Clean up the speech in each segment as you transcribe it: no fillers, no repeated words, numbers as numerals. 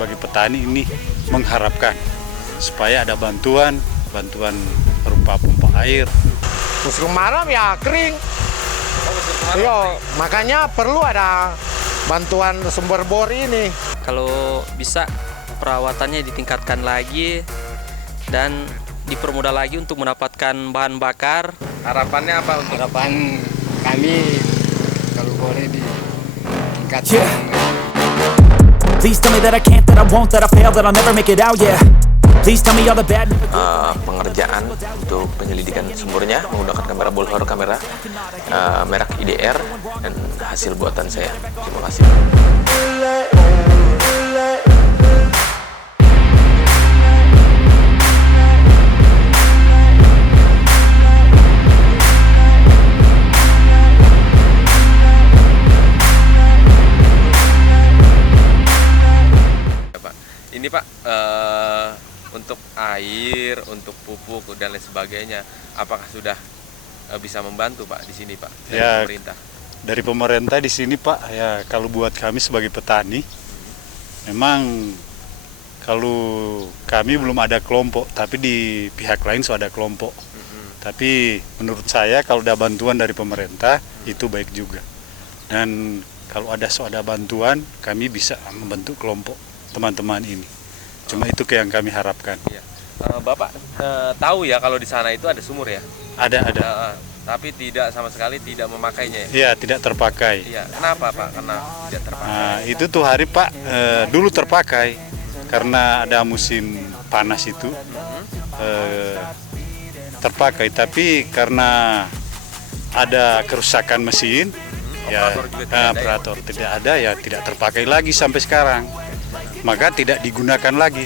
sebagai petani ini mengharapkan supaya ada bantuan berupa pompa air. Musim kemarau ya kering. Iya, makanya perlu ada bantuan sumber bor ini. Kalau bisa perawatannya ditingkatkan lagi dan dipermudah lagi untuk mendapatkan bahan bakar. Harapannya apa untuk Harapan kami kalau boleh ditingkatkan. Please tell me that I can't, that I won't, that I fail, that I'll never make it out, yeah. Please tell me all the bad. Pengerjaan untuk penyelidikan sumurnya menggunakan kamera Bolhor, kamera merek IDR, dan hasil buatan saya. Terima kasih. Ini Pak, untuk air, untuk pupuk dan lain sebagainya, apakah sudah bisa membantu Pak di sini Pak dari pemerintah? Dari pemerintah di sini Pak, ya kalau buat kami sebagai petani, memang kalau kami belum ada kelompok, tapi di pihak lain sudah ada kelompok. Tapi menurut saya kalau ada bantuan dari pemerintah itu baik juga. Dan kalau ada bantuan, kami bisa membentuk kelompok teman-teman ini. Cuma itu yang kami harapkan. Ya. Bapak tahu ya kalau di sana itu ada sumur ya? Ada. Tapi sama sekali tidak memakainya ya? Iya, tidak terpakai. Iya. Kenapa Pak? Karena tidak terpakai. Nah, itu tuh hari Pak dulu terpakai karena ada musim panas itu terpakai. Tapi karena ada kerusakan mesin, operator tidak ada ya tidak terpakai lagi sampai sekarang. Maka tidak digunakan lagi.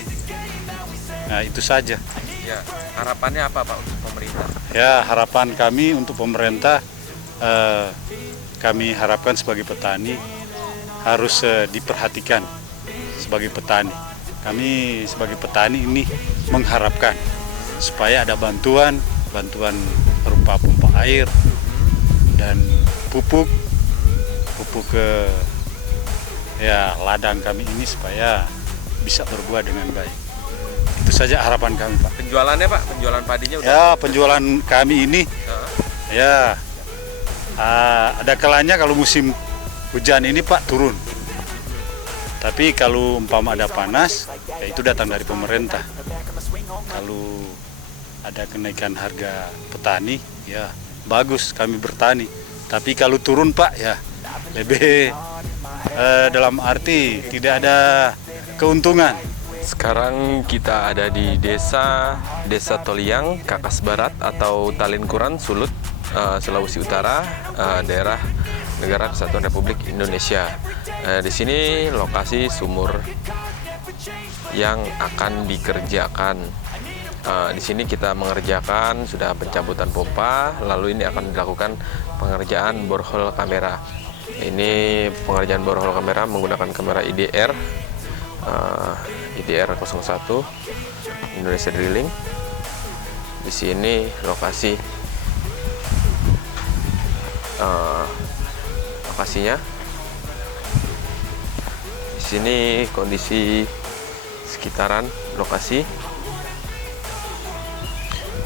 Nah, itu saja. Ya, harapannya apa Pak untuk pemerintah? Ya, harapan kami untuk pemerintah, kami harapkan sebagai petani harus diperhatikan sebagai petani. Kami sebagai petani ini mengharapkan supaya ada bantuan berupa pompa air dan pupuk ke ladang kami ini supaya bisa berbuah dengan baik. Itu saja harapan kami Pak. Penjualannya Pak, penjualan padinya udah? Ya, penjualan kami ini ada kalanya kalau musim hujan ini Pak turun. Tapi kalau umpama ada panas, ya itu datang dari pemerintah. Kalau ada kenaikan harga petani, ya bagus kami bertani. Tapi kalau turun Pak, ya lebih dalam arti tidak ada keuntungan. Sekarang kita ada di Desa Toliang, Kakas Barat atau Talinkuran, Sulut, Sulawesi Utara, daerah Negara Kesatuan Republik Indonesia. Di sini lokasi sumur yang akan dikerjakan. Di sini kita mengerjakan sudah pencabutan pompa, lalu ini akan dilakukan pengerjaan borehole kamera. Ini pengerjaan borehole kamera menggunakan kamera IDR IDR 01 Indonesia Drilling. Di sini lokasinya. Di sini kondisi sekitaran lokasi.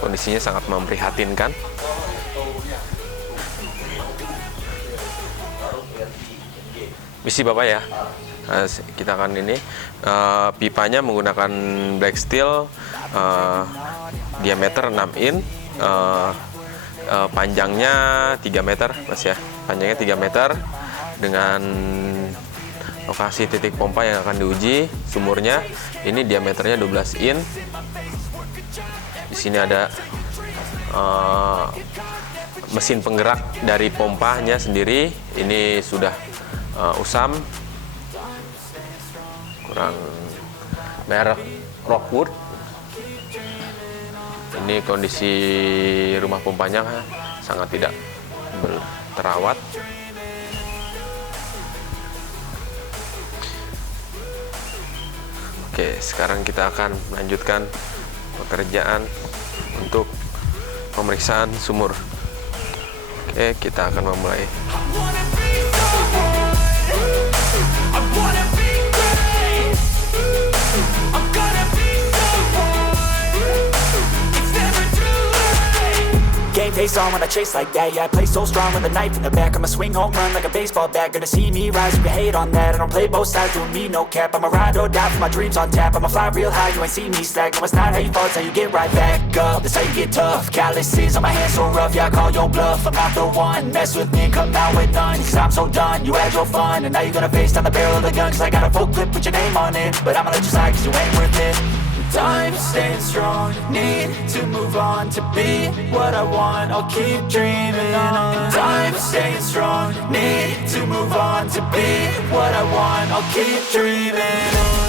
Kondisinya sangat memprihatinkan. Misi Bapak ya. Kita akan ini pipanya menggunakan black steel, diameter 6 in, panjangnya 3 meter Mas ya, panjangnya 3 meter dengan lokasi titik pompa yang akan diuji. Sumurnya ini diameternya 12 in. Di sini ada mesin penggerak dari pompanya sendiri, ini sudah usam, kurang merek Rockwood. Ini kondisi rumah pompanya sangat tidak terawat. Oke, sekarang kita akan melanjutkan pekerjaan untuk pemeriksaan sumur. Oke, kita akan memulai. I wanna be great. pace on when I chase like that. Yeah, I play so strong with a knife in the back. I'ma swing home run like a baseball bat. Gonna see me rise if you hate on that. I don't play both sides, doing me no cap. I'ma ride or die for my dreams on tap. I'ma fly real high, you ain't see me slack. No, it's not how you fall, it's how you get right back up. That's how you get tough. Calluses on my hands so rough, yeah, I call your bluff. I'm not the one, mess with me and come out with none. Cause I'm so done, you had your fun. And now you're gonna face down the barrel of the gun. Cause I got a full clip, put your name on it. But I'ma let you slide cause you ain't worth it. Time staying strong, need to move on to be what I want. I'll keep dreaming on. Time staying strong, need to move on to be what I want. I'll keep dreaming on.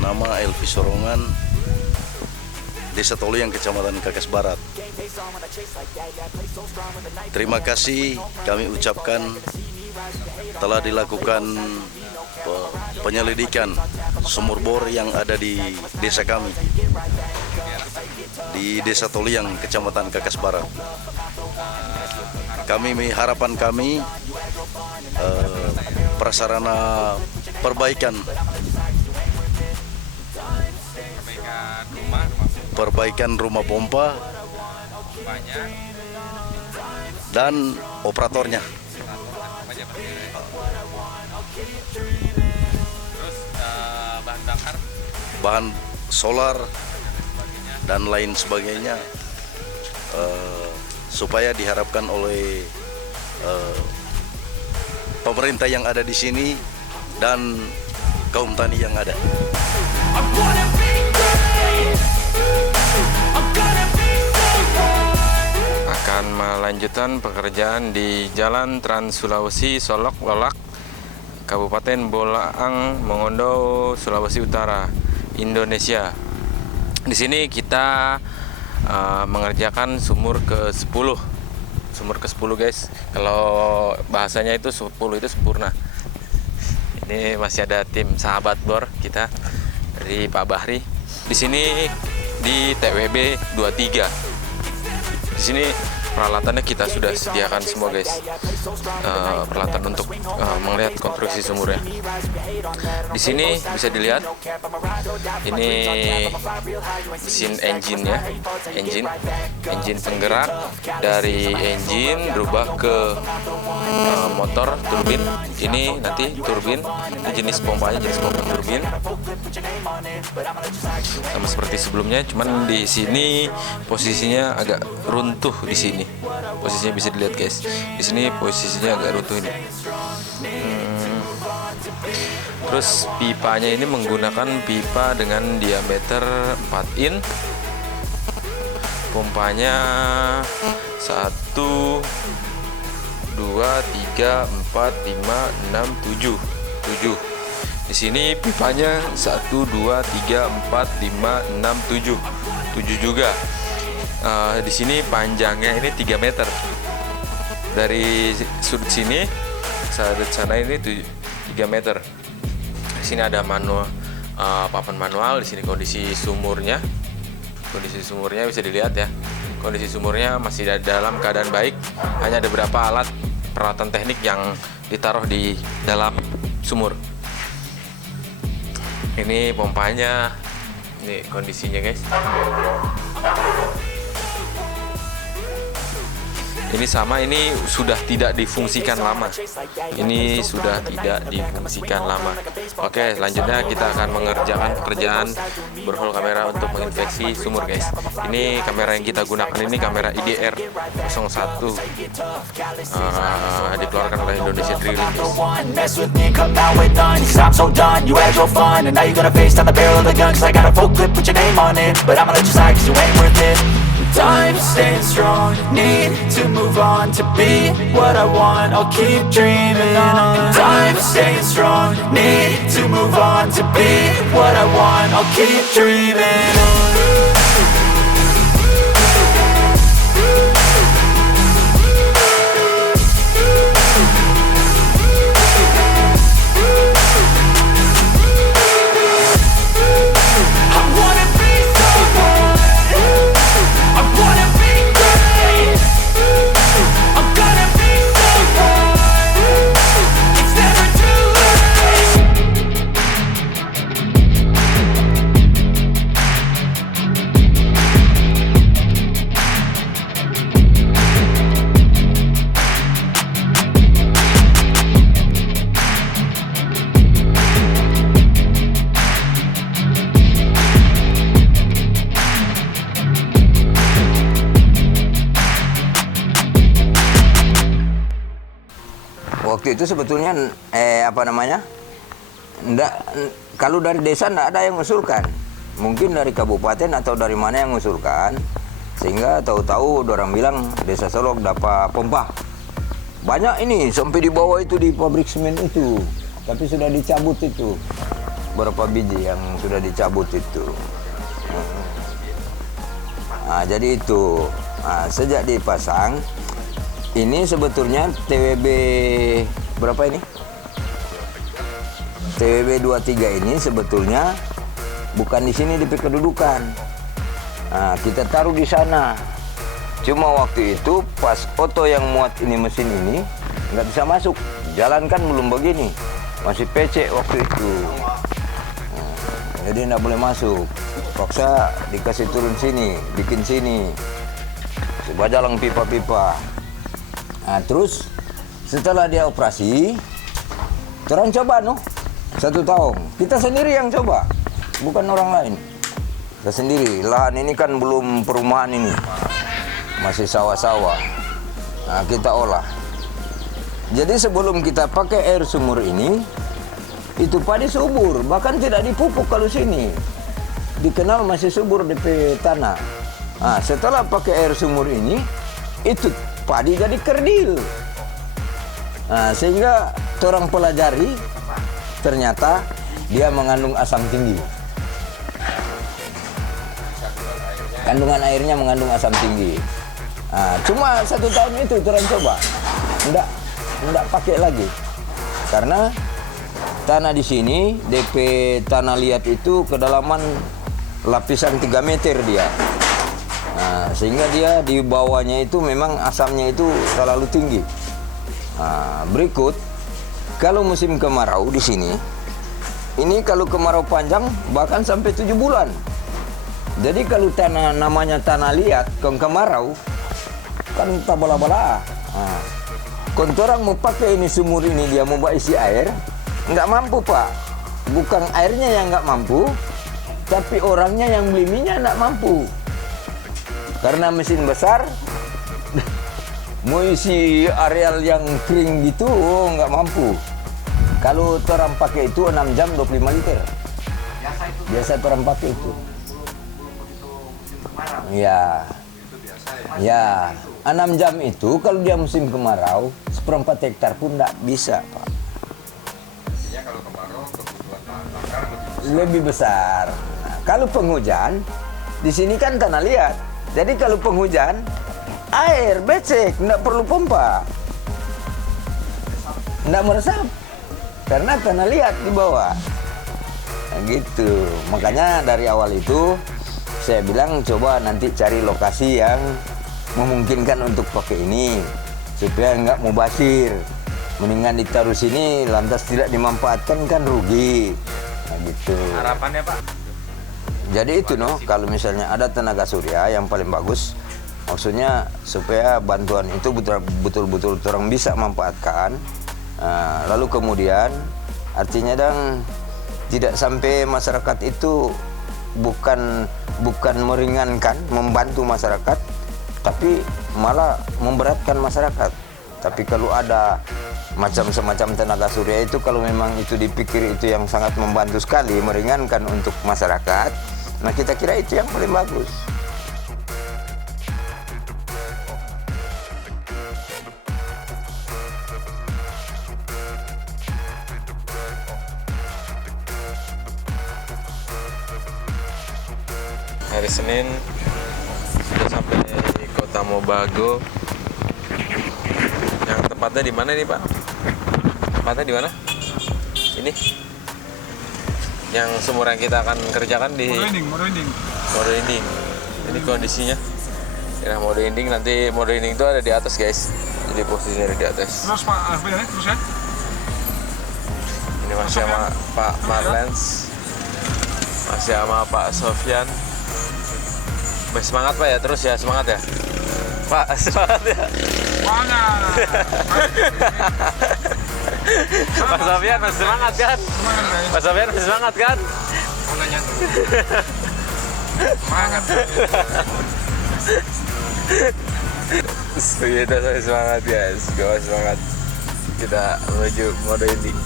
Nama Elvi Sorongan, Desa Toliang, Kecamatan Kakas Barat. Terima kasih kami ucapkan telah dilakukan penyelidikan sumur bor yang ada di desa kami, di Desa Toliang, Kecamatan Kakas Barat. Harapan kami prasarana perbaikan rumah pompa dan operatornya. Terus bahan bakar, bahan solar dan lain sebagainya, supaya diharapkan oleh pemerintah yang ada di sini dan kaum tani yang ada. akan melanjutkan pekerjaan di Jalan Trans Sulawesi Solok Lolak, Kabupaten Bolaang, Mongondo, Sulawesi Utara, Indonesia. Di sini kita mengerjakan sumur ke-10. Sumur ke-10, guys. Kalau bahasanya itu 10 itu sempurna. Ini masih ada tim sahabat bor kita dari Pak Bahri. Di sini di TWB 23. Di sini peralatannya kita sudah sediakan semua, guys. Peralatan untuk melihat konstruksi sumurnya. Di sini bisa dilihat ini mesin engine-nya, engine penggerak. Dari engine berubah ke motor turbin. Ini nanti turbin, ini jenis pompanya jenis pompa turbin. Sama seperti sebelumnya, cuman di sini posisinya agak runtuh di sini. Posisinya bisa dilihat, guys. Di sini posisinya agak runtuh ini. Terus pipanya ini menggunakan pipa dengan diameter 4 in. Pompanya 1 2 3 4 5 6 7. Di sini pipanya 1 2 3 4 5 6 7. 7 juga. Di sini panjangnya ini 3 meter. Dari sudut sini sudut sana ini 3 meter. Di sini ada manual, papan manual. Di sini kondisi sumurnya bisa dilihat ya. Kondisi sumurnya masih dalam keadaan baik. Hanya ada beberapa alat peralatan teknik yang ditaruh di dalam sumur. Ini pompanya, ini kondisinya, guys. Ini sama, ini sudah tidak difungsikan lama. Ini sudah tidak difungsikan lama. Oke, selanjutnya kita akan mengerjakan pekerjaan berhol kamera untuk menginfeksi sumur, guys. Ini kamera yang kita gunakan ini kamera IDR 01, dikeluarkan oleh Indonesia Drilling, guys. time, staying strong. Need to move on to be what I want. I'll keep dreaming on. In time, staying strong. Need to move on to be what I want. I'll keep dreaming on. Waktu itu sebetulnya kalau dari desa enggak ada yang mengusulkan. Mungkin dari kabupaten atau dari mana yang mengusulkan. Sehingga tahu-tahu orang bilang Desa Solok dapat pompa. Banyak ini sampai di bawah itu di pabrik semen itu. Tapi sudah dicabut itu. Berapa biji yang sudah dicabut itu. Nah, jadi itu. Nah, sejak dipasang ini sebetulnya TWB berapa ini? TWB 23 ini sebetulnya bukan di sini DP kedudukan. Nah, kita taruh di sana. Cuma waktu itu pas Oto yang muat ini mesin ini nggak bisa masuk. Jalan kan belum begini, masih PC waktu itu. Nah, jadi nggak boleh masuk. Paksa dikasih turun sini, bikin sini. Coba jalan pipa-pipa. Nah, terus setelah dia operasi, orang coba 1 tahun. Kita sendiri yang coba, bukan orang lain. Kita sendiri. Lahan ini kan belum perumahan ini, masih sawah-sawah. Nah, kita olah. Jadi sebelum kita pakai air sumur ini, itu padi subur, bahkan tidak dipupuk kalau sini. Dikenal masih subur DP tanah. Nah, setelah pakai air sumur ini, itu padi jadi kerdil. Nah, sehingga orang pelajari ternyata dia mengandung asam tinggi. Kandungan airnya mengandung asam tinggi. Nah, cuma 1 tahun itu orang coba, enggak pakai lagi, karena tanah di sini DP tanah liat itu kedalaman lapisan 3 meter dia. Nah, sehingga dia di bawahnya itu memang asamnya itu terlalu tinggi. Nah, berikut kalau musim kemarau di sini, ini kalau kemarau panjang bahkan sampai 7 bulan. Jadi kalau tanah namanya tanah liat, kemarau kan tabala-bala. Nah, kontorang mau pakai ini sumur ini, dia mau isi air, nggak mampu Pak. Bukan airnya yang nggak mampu, tapi orangnya yang beli minyak nggak mampu. Karena mesin besar, mau isi areal yang kering gitu, nggak mampu. Kalau orang pakai itu 6 jam 25 liter. Biasa orang pakai itu. Ya. Ya, 6 jam itu kalau dia musim kemarau, 1/4 hektar pun nggak bisa, Pak. Artinya kalau kemarau kebutuhan bahan bakar lebih besar. Nah, kalau penghujan, di sini kan tanah liat. Jadi kalau penghujan, air becek, nggak perlu pompa. Nggak meresap. Karena tanah liat di bawah. Nah, gitu. Makanya dari awal itu, saya bilang coba nanti cari lokasi yang memungkinkan untuk pakai ini. Supaya nggak mubazir. Mendingan ditaruh sini, lantas tidak dimanfaatkan kan rugi. Nah, gitu. Harapannya Pak? Jadi itu kalau misalnya ada tenaga surya yang paling bagus, maksudnya supaya bantuan itu betul-betul orang bisa manfaatkan. Lalu kemudian artinya tidak sampai masyarakat itu bukan meringankan, membantu masyarakat, tapi malah memberatkan masyarakat. Tapi kalau ada semacam tenaga surya itu, kalau memang itu dipikir itu yang sangat membantu sekali, meringankan untuk masyarakat, nah kita kira itu yang paling bagus. Senin sudah sampai di Kota Mobago. Yang tepatnya di mana nih Pak? Tepatnya di mana? Ini yang sumur yang kita akan kerjakan di Modo Inding. Ini kondisinya. Ya, Modo Inding, nanti Modo Inding itu ada di atas guys. Jadi posisinya ada di atas. Terus Pak Alvin ya, terus ya. Ini masih sama Pak Marlens, masih sama Pak Sofyan. Semangat Pak ya, terus ya, semangat ya Pak, semangat ya. Semangat. Pak Sofyan masih semangat kan? Pak Sofyan masih semangat kan? Semangat. Kita semangat guys, gue semangat. Kita menuju Modo Inding.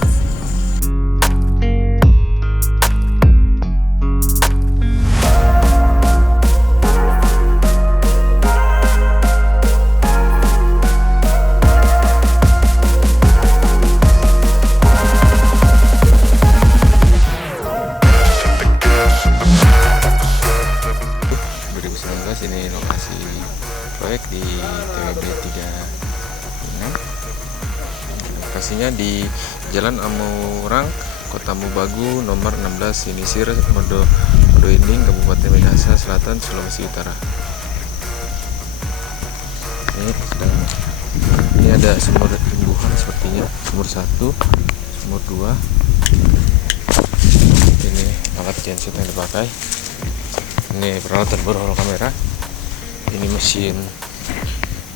Ini lokasi proyek di TWB 36. Lokasinya di Jalan Amurang, Kota Mobagu, nomor 16, Sinisir, Modo Inding, Kabupaten Minahasa Selatan, Sulawesi Utara. Ini ada sumur tumbuhan sepertinya, sumur 1, sumur 2. Ini alat genset yang dipakai. Ini peralatan berholo kamera. Ini mesin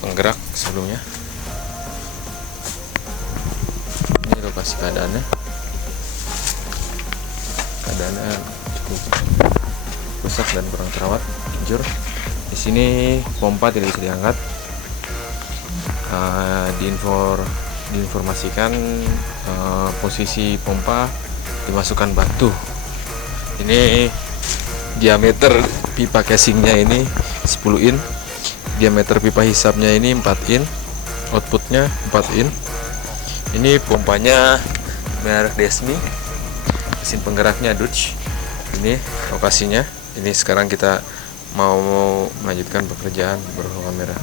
penggerak sebelumnya. Ini lokasi keadaannya. Keadaannya cukup rusak dan kurang terawat, hancur. Di sini pompa tidak bisa diangkat. Diinformasikan posisi pompa dimasukkan batu. Ini diameter pipa casingnya ini 10 in, diameter pipa hisapnya ini 4 in, outputnya 4 in. Ini pompanya merek Desmi, mesin penggeraknya Dutch. Ini lokasinya. Ini sekarang kita mau melanjutkan pekerjaan berholo kamera.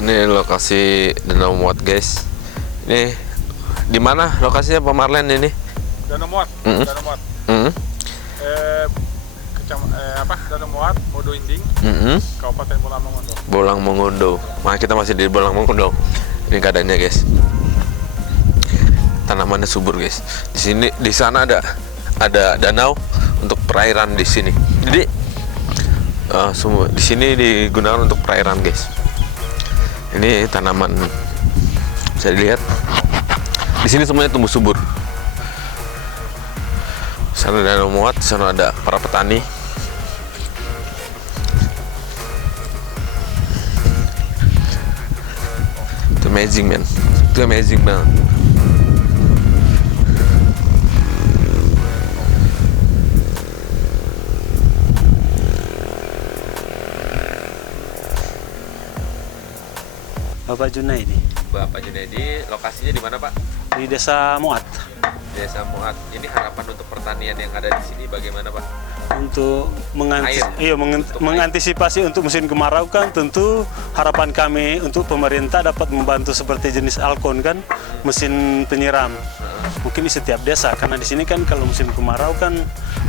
Ini lokasi Danau Muat guys. Ini di mana lokasinya Pak Marlen ini? Danau Muat. Danau Muat. Danau Muat, Modo Inding, Kabupaten Bolang Mongondo. Bolang Mongondo. Nah, kita masih di Bolang Mongondo. Ini keadaannya guys. Tanamannya subur guys. Di sana ada danau untuk perairan di sini. Jadi di sini digunakan untuk perairan guys. Ini tanaman bisa dilihat. Di sini semuanya tumbuh subur. Di sana ada Danau Muat, di sana ada para petani. Itu amazing man. Itu amazing banget. Bapak Junaidi. Bapak Junaidi, lokasinya di mana Pak? Di Desa Muat. Desa Muat. Ini harapan untuk pertanian yang ada di sini bagaimana Pak? Untuk mengantisipasi untuk musim kemarau kan tentu harapan kami untuk pemerintah dapat membantu seperti jenis Alkon kan, mesin penyiram. Mungkin di setiap desa, karena di sini kan kalau musim kemarau kan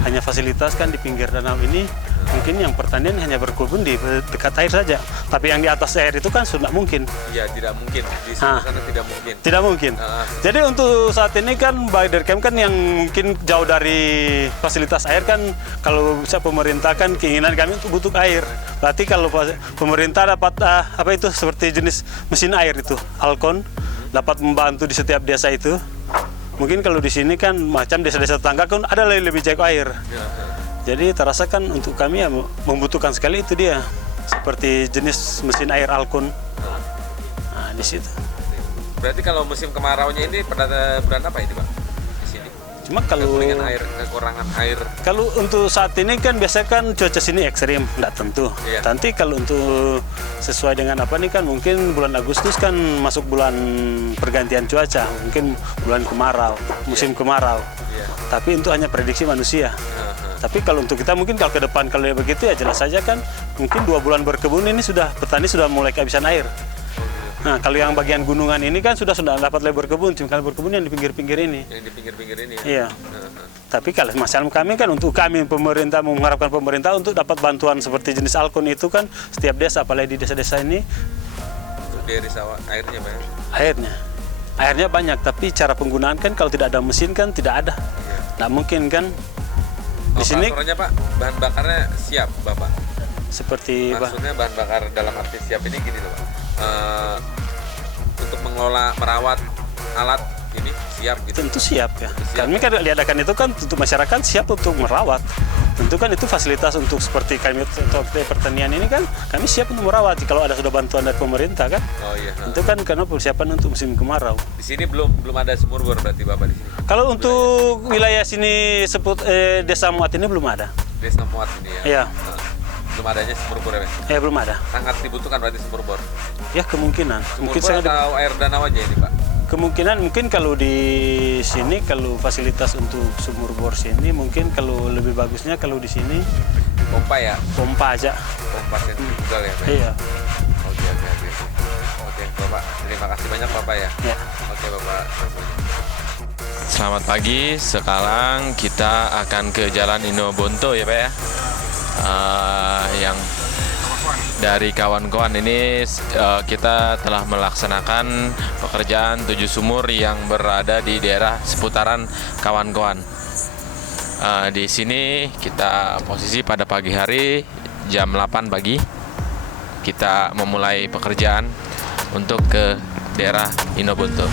hanya fasilitas kan di pinggir danau ini. Mungkin yang pertanian hanya berkebun di dekat air saja. Tapi yang di atas air itu kan sudah mungkin. Ya tidak mungkin. Di sana tidak mungkin. Tidak mungkin. Jadi untuk saat ini kan Bidercam kan yang mungkin jauh dari fasilitas air kan, kalau bisa pemerintah kan keinginan kami untuk butuh air. Berarti kalau pemerintah dapat seperti jenis mesin air itu, Alkon, dapat membantu di setiap desa itu. Mungkin kalau di sini kan macam desa-desa tetangga kan ada lebih jago air. Jadi terasa kan untuk kami ya membutuhkan sekali itu dia. Seperti jenis mesin air Alkun. Nah, di situ. Berarti kalau musim kemaraunya ini pada bulan apa ini, Pak? Di sini. Cuma kalau kekurangan air. Kalau untuk saat ini kan biasanya kan cuaca sini ekstrim, nggak tentu. Iya. Nanti kalau untuk sesuai dengan apa nih kan mungkin bulan Agustus kan masuk bulan pergantian cuaca, mungkin bulan kemarau, musim kemarau. Iya. Tapi itu hanya prediksi manusia. Tapi kalau untuk kita mungkin kalau ke depan kalau begitu ya jelas saja kan mungkin 2 bulan berkebun ini petani sudah mulai kehabisan air. Nah, kalau yang bagian gunungan ini kan sudah dapat lebar berkebun, cuma kalau berkebun yang di pinggir-pinggir ini. Yang di pinggir-pinggir ini. Iya. Tapi kalau masalah kami kan untuk kami pemerintah mengharapkan pemerintah untuk dapat bantuan seperti jenis Alkun itu kan setiap desa, apalagi di desa-desa ini. Untuk dari sawah airnya banyak. Airnya banyak, tapi cara penggunaan kan kalau tidak ada mesin kan tidak ada. Nggak mungkin kan. Di sini. Operatornya, Pak, bahan bakarnya siap, Bapak. Seperti maksudnya bahan bakar dalam arti siap ini gini loh, Pak. Untuk mengelola, merawat alat ini siap gitu. Tentu siap ya. Kami kan diadakan itu kan untuk masyarakat siap untuk merawat. Tentu kan itu fasilitas untuk seperti kami untuk pertanian ini kan kami siap untuk merawat kalau ada sudah bantuan dari pemerintah kan. Oh iya. Itu kan karena persiapan untuk musim kemarau. Di sini belum ada sumur bor berarti Bapak di sini. Kalau untuk wilayah sini Desa Muat ini belum ada. Desa Muat ini ya. Iya. Belum adanya sumur bor ya? Ya belum ada. Sangat dibutuhkan berarti sumur bor. Ya kemungkinan. Sumur bor atau air danau aja ini Pak? Kemungkinan mungkin kalau di sini kalau fasilitas untuk sumur bor sini mungkin kalau lebih bagusnya kalau di sini pompa ya? Pompa aja. Pompa sentrifugal ya Pak? Iya. Oke Bapak, terima kasih banyak Bapak ya. Ya. Oke Bapak. Selamat pagi, sekarang kita akan ke Jalan Inobonto ya Pak ya. Yang dari kawan-kawan ini kita telah melaksanakan pekerjaan 7 sumur yang berada di daerah seputaran kawan-kawan. Di sini kita posisi pada pagi hari jam 8 pagi. Kita memulai pekerjaan untuk ke daerah Inobonto.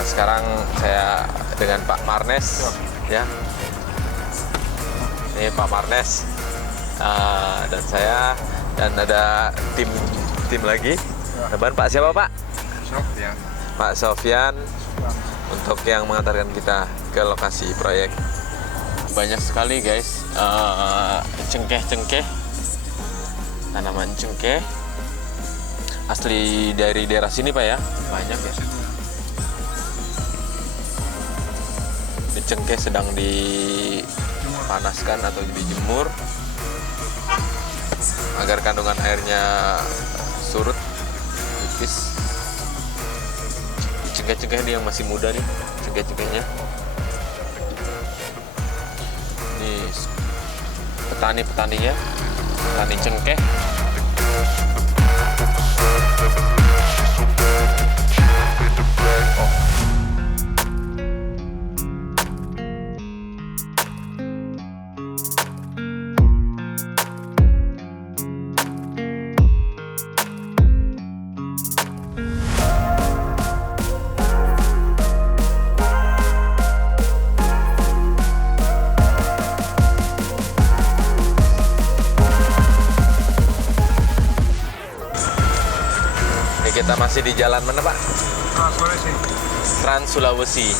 Sekarang saya dengan Pak Marnes ya. Ini Pak Marnes dan saya dan ada tim lagi. Depan Pak siapa Pak? Sofyan. Pak Sofyan untuk yang mengantarkan kita ke lokasi proyek. Banyak sekali guys cengkeh, tanaman cengkeh asli dari daerah sini Pak ya, banyak ya. Cengkeh sedang dipanaskan atau dijemur agar kandungan airnya surut tipis. Cengkeh-cengkeh ini yang masih muda nih, cengkeh-cengkehnya. Ini petani-petaninya, petani cengkeh. Kita masih di jalan mana Pak? Trans Sulawesi.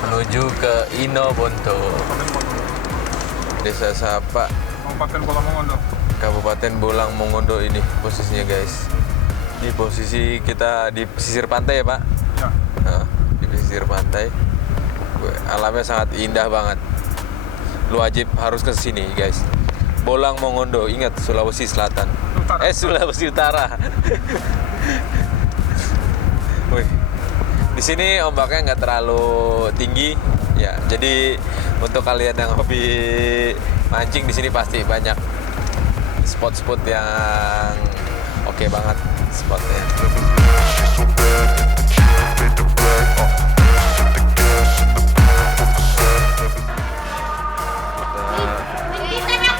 Menuju ke Inobonto. Desa Sapa. Kabupaten Bolang Mongondo ini posisinya guys. Di posisi kita di pesisir pantai ya Pak? Ya. Nah, di pesisir pantai. Alamnya sangat indah banget. Lu wajib harus ke sini guys. Bolang Mongondo, ingat Sulawesi Selatan. Sulawesi Utara. Wih, Di sini ombaknya nggak terlalu tinggi, ya. Jadi untuk kalian yang hobi mancing di sini pasti banyak spot-spot yang oke banget spotnya.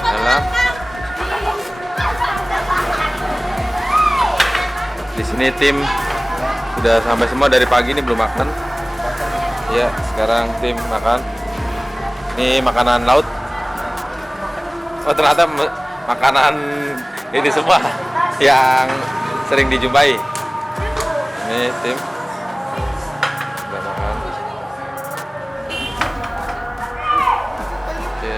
Dalam. Di sini tim sudah sampai semua dari pagi, ini belum makan. Ya, sekarang tim makan. Ini makanan laut. Oh, ternyata makanan ini semua yang sering dijumpai. Ini tim sudah makan. Oke.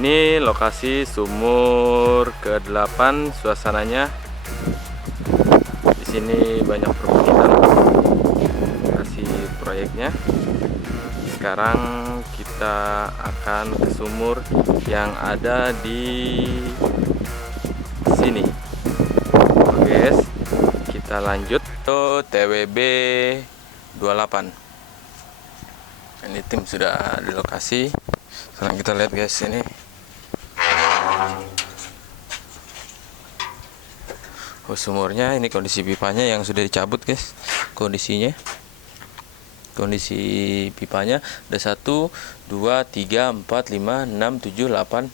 Ini lokasi sumur ke-8 suasananya. Di sini banyak perbukitan. Lokasi proyeknya. Sekarang kita akan ke sumur yang ada di sini. Oke, guys. Kita lanjut ke TWB 28. Ini tim sudah di lokasi. Sekarang kita lihat, guys, ini. Oh, sumurnya ini kondisi pipanya yang sudah dicabut, guys. Kondisi pipanya ada 1, 2, 3, 4, 5, 6, 7, 8,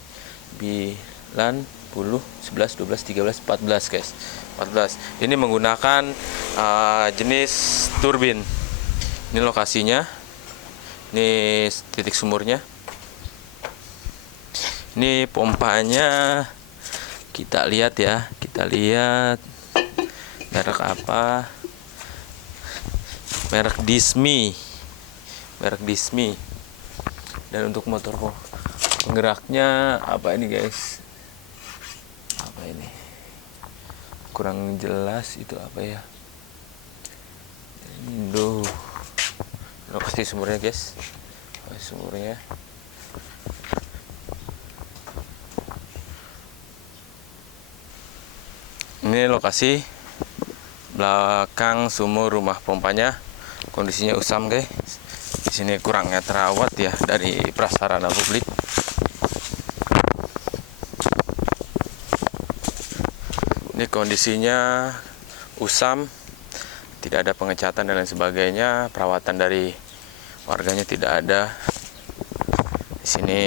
9, 10, 11, 12, 13, 14, guys. 14. Ini menggunakan jenis turbin. Ini lokasinya. Ini titik sumurnya. Ini pompanya. Kita lihat ya, merek apa? Merek Dismi. Dan untuk motor penggeraknya apa ini, guys? Apa ini? Kurang jelas itu apa ya? Duh. Lokasi sumurnya, guys. Sumurnya. Ini lokasi belakang sumur rumah pompanya. Kondisinya usam, guys. Di sini kurangnya terawat ya dari prasarana publik. Ini kondisinya usam, tidak ada pengecatan dan lain sebagainya. Perawatan dari warganya tidak ada. Di sini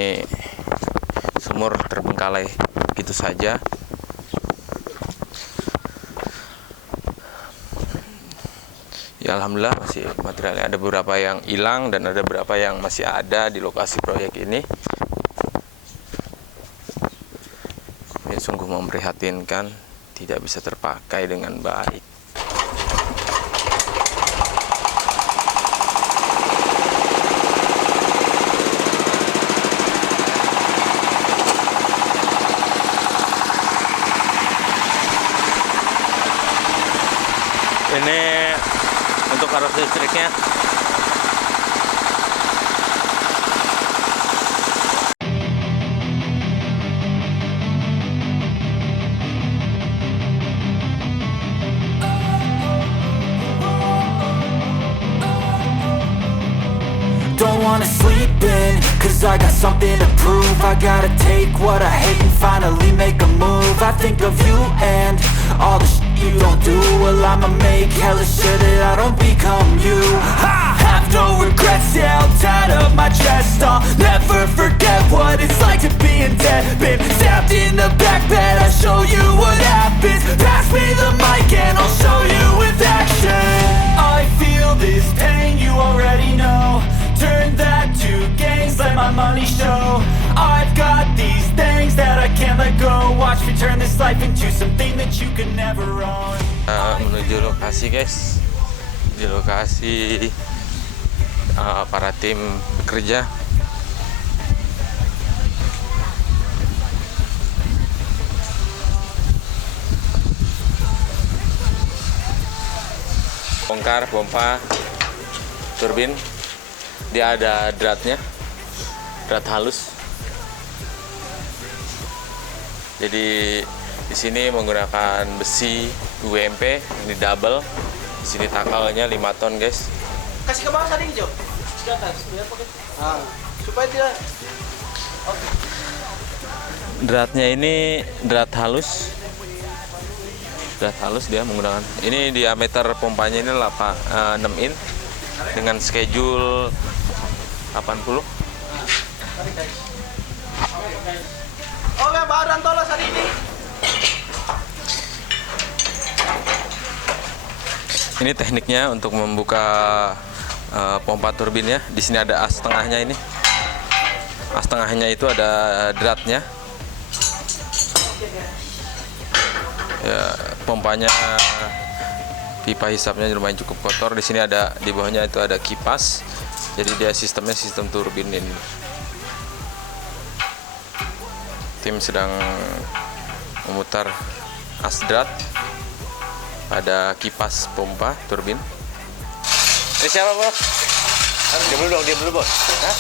sumur terbengkalai gitu saja. Ya, alhamdulillah masih materialnya ada beberapa yang hilang dan ada beberapa yang masih ada di lokasi proyek ini. Ini sungguh memprihatinkan, tidak bisa terpakai dengan baik. Ini untuk arus listriknya. Don't wanna sleep in, cause I got something to prove. I gotta take what I hate and finally make a move. I think of you and all the shit you don't do. Well, I'ma make hella sure that I don't become you. I have no regrets, yeah, I'll tie up my chest. I'll never forget what it's like to be in debt. Been stabbed in the back bed, I'll show you what happens. Pass me the mic and I'll show you with action. I feel this pain, you already know. Turn that to gains, let my money show. I've got these things that I can't let go. Watch me turn this life into something that you can never own. Menuju lokasi, guys. Di lokasi para tim bekerja. Bongkar pompa turbin Dia ada dratnya, drat halus. Jadi di sini menggunakan besi UMP, ini double. Di sini takalnya 5 ton, guys. Kasih ke bawah tadi, Jo. Ke atas, biar pakai. Supaya tidak. Dratnya ini drat halus. Drat halus dia menggunakan. Ini diameter pompanya ini 6 in dengan schedule 80. Oke, badan tolos hari ini. Ini tekniknya untuk membuka pompa turbinnya. Di sini ada as tengahnya ini. As tengahnya itu ada dratnya. Ya, pompanya, pipa hisapnya lumayan cukup kotor. Di sini ada, di bawahnya itu ada kipas. Jadi dia sistemnya sistem turbin ini. Tim sedang memutar as drat pada kipas pompa turbin. Ini siapa, Bos? Diam dulu, Bos. Hah?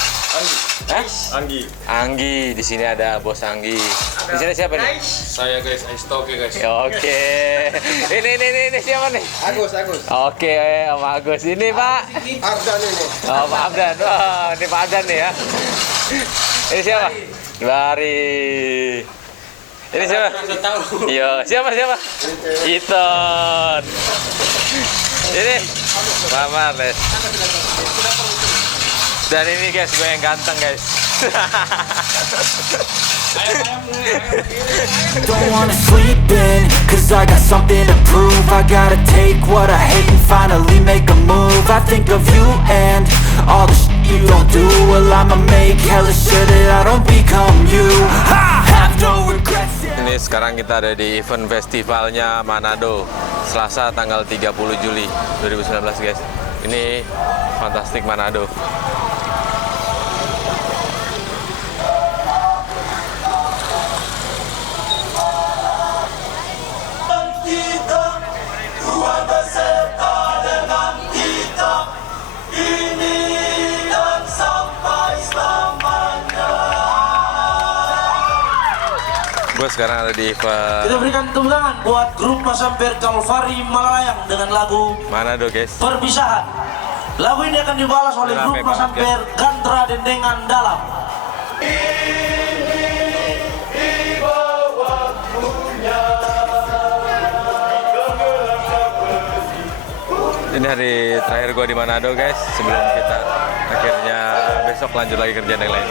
Anggi. Anggi, di sini ada Bos Anggi. Di sini siapa nih? Saya guys, Aistoke guys. Ya, oke. Ini siapa nih? Agus. Oke, Om Agus. Ini Pak Ardan ini. Oh, Pak Abdan. Oh, ini Pak Abdan nih ya. Ini siapa? Bari. Ini siapa? Iya, siapa? Iton. Ini Pak Marles. Dan ini guys, gue yang ganteng guys. Don't wanna sleep in, cause I got something to prove. I gotta take what I hate and finally make a move. I think of you and all the shit you don't do. Well, I'ma make hella sure that I don't become you. I have no regrets. Ini sekarang kita ada di event festivalnya Manado, Selasa tanggal 30 Juli 2019 guys. Ini Fantastic Manado. Gue sekarang ada di event. Kita berikan tepuk tangan buat grup Mas Ampere Kalvari Malalayang dengan lagu Manado guys. Perpisahan. Lagu ini akan dibalas oleh grup Mas Ampere Gantra Dendengan Dalam. Ini hari terakhir gue di Manado guys, sebelum kita akhirnya besok lanjut lagi kerjaan yang lain.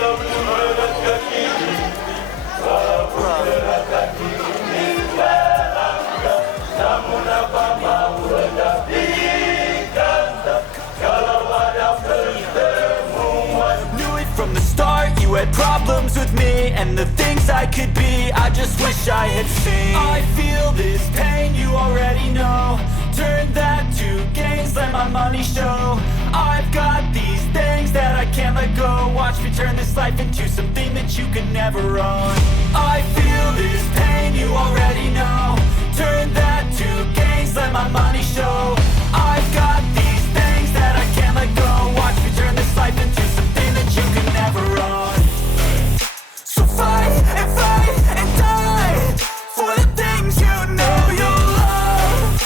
From the start, you had problems with me and the things I could be. I just wish I had seen. I feel this pain, you already know. Turn that to gains, let my money show. I've got these things that I can't let go. Watch me turn this life into something that you can never own. I feel this pain, you already know. Turn that to gains, let my money